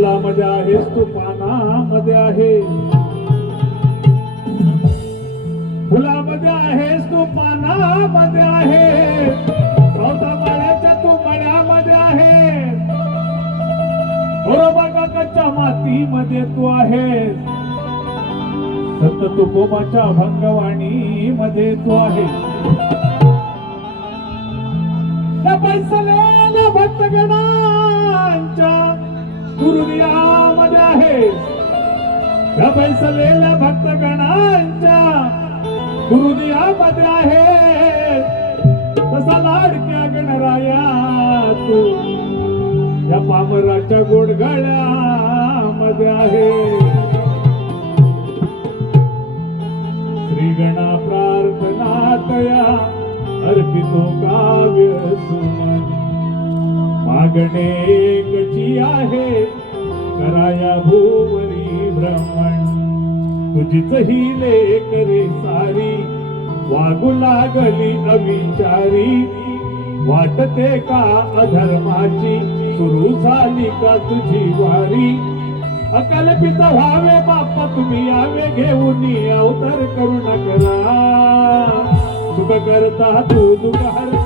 फुलामध्ये आहेस तू पानामध्ये आहे फुलामध्ये आहेस तू पानामध्ये आहे चौथा माळ्याच्या तू मण्यामध्ये आहे हो बरोबर कच्च्या मातीमध्ये तू आहेस. संत तुकोबाच्या भंगवाणी मध्ये तू आहे या बैसलेल्या भक्तगणांच्या हृदयामध्ये आहे. या बैसलेल्या भक्तगणांच्या हृदयामध्ये आहे. तसा लाडक्या गणराया तू या पामराच्या गोडगळ्यामध्ये आहे. श्रीगणा गणा प्रार्थना तया अर्पितो काव्य सुमन. मागणे एकची आहे? कराया भूवरी भ्रमण तुझीच ही लेख रे सारी वागू लागली अविचारी. वाटते का अधर्माची सुरू झाली का तुझी वारी? अकल्पित व्हावे बाप तुम्ही यावे घेऊन अवतार करू नकरा सुख करता तू दुःख